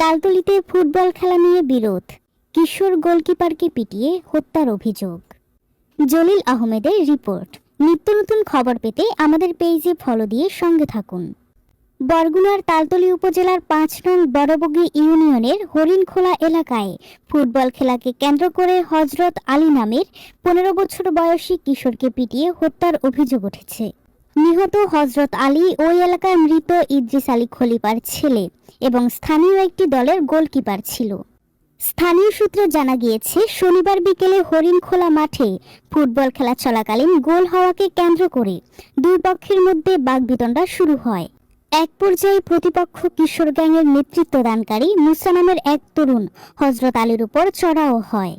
তালতলিতে football খেলা নিয়ে বিরোধ, কিশোর গোলকিপারকে পিটিয়ে হত্যার অভিযোগ। জলিল আহমেদের রিপোর্ট। নিত্য নতুন খবর পেতে আমাদের পেজে ফলো দিয়ে সঙ্গে থাকুন। বরগুনার তালতলি উপজেলার ৫ নং বড়বগী ইউনিয়নের হরিণখোলা এলাকায় ফুটবল খেলাকে কেন্দ্র করে হজরত আলী নামের ১৫ বছর বয়সী কিশোরকে পিটিয়ে হত্যার অভিযোগ উঠেছে। নিহত হজরত আলী ওই এলাকার মৃত ইদ্রিস আলী খলিফার ছেলে এবং স্থানীয় একটি দলের গোলকিপার ছিল। স্থানীয় সূত্রে জানা গিয়েছে, শনিবার বিকেলে হরিণখোলা মাঠে ফুটবল খেলা চলাকালীন গোল হওয়াকে কেন্দ্র করে দুই পক্ষের মধ্যে বাকবিতণ্ডা শুরু হয়। এক পর্যায়ে প্রতিপক্ষ কিশোর গ্যাংয়ের নেতৃত্বদানকারী মুসা নামের এক তরুণ হজরত আলীর উপর চড়াও হয়।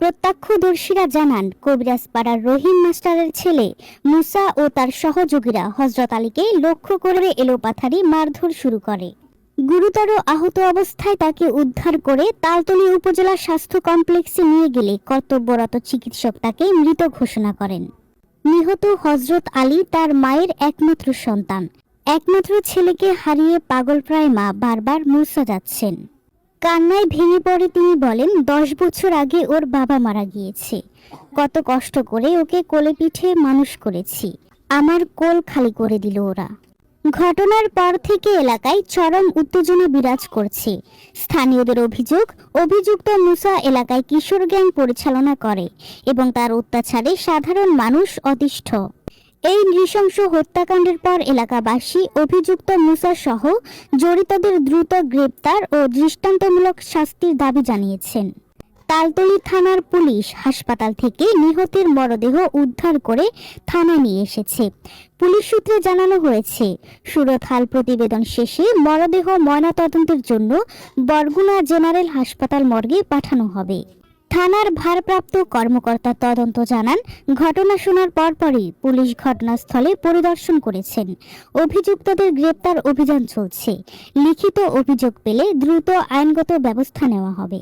প্রত্যক্ষদর্শীরা জানান, কবিরাজপাড়ার রহিম মাস্টারের ছেলে মুসা ও তার সহযোগীরা হজরত আলীকে লক্ষ্য করে এলোপাথারি মারধর শুরু করে। গুরুতর আহত অবস্থায় তাকে উদ্ধার করে তালতলি উপজেলা স্বাস্থ্য কমপ্লেক্সে নিয়ে গেলে কর্তব্যরত চিকিৎসক তাকে মৃত ঘোষণা করেন। নিহত হজরত আলী তার মায়ের একমাত্র সন্তান। একমাত্র ছেলেকে হারিয়ে পাগলপ্রায় মা বারবার মুর্ছা যাচ্ছেন। কান্নায় ভেঙে পড়ে তিনি বলেন, ১০ বছর আগে ওর বাবা মারা গিয়েছে। কত কষ্ট করে ওকে কোলে পিঠে মানুষ করেছি। আমার কোল খালি করে দিল ওরা। ঘটনার পর থেকে এলাকায় চরম উত্তেজনা বিরাজ করছে। স্থানীয়দের অভিযোগ, অভিযুক্ত মুসা এলাকায় কিশোর গ্যাং পরিচালনা করে এবং তার অত্যাচারে সাধারণ মানুষ অতিষ্ঠ। এই নৃশংস হত্যাকাণ্ডের পর এলাকাবাসী অভিযুক্ত মুসা সহ জড়িতদের দ্রুত গ্রেপ্তার ও দৃষ্টান্তমূলক শাস্তির দাবি জানিয়েছেন। তালতলি থানার পুলিশ হাসপাতাল থেকে নিহতের মরদেহ উদ্ধার করে থানায় নিয়ে এসেছে। পুলিশ সূত্রে জানানো হয়েছে, সুরতহাল প্রতিবেদন শেষে মরদেহ ময়নাতদন্তের জন্য বরগুনা জেনারেল হাসপাতাল মর্গে পাঠানো হবে। থানার ভারপ্রাপ্ত কর্মকর্তা তদন্ত জানান, ঘটনা শোনার পরপরই পুলিশ ঘটনাস্থলে পরিদর্শন করেছেন। অভিযুক্তদের গ্রেপ্তার অভিযান চলছে। লিখিত অভিযোগ পেলে দ্রুত আইনগত ব্যবস্থা নেওয়া হবে।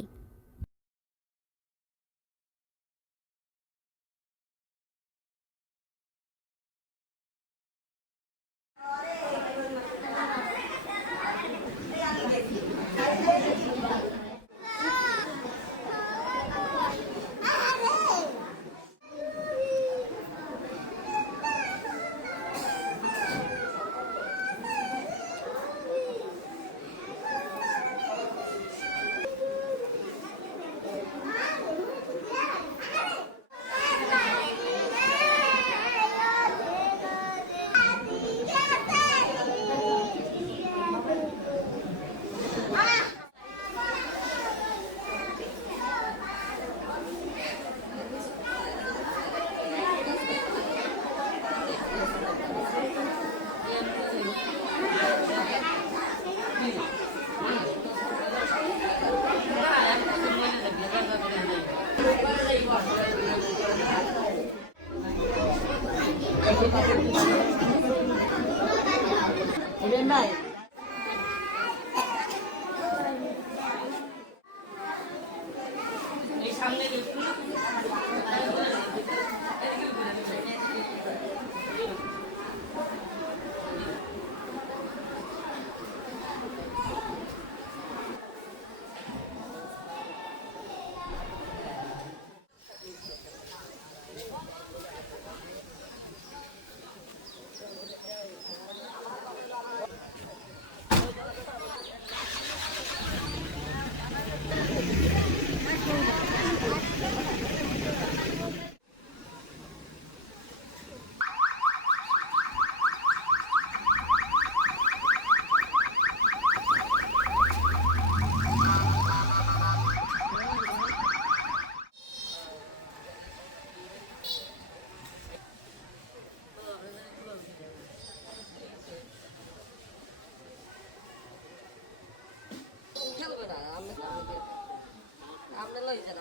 আমরা লই জানা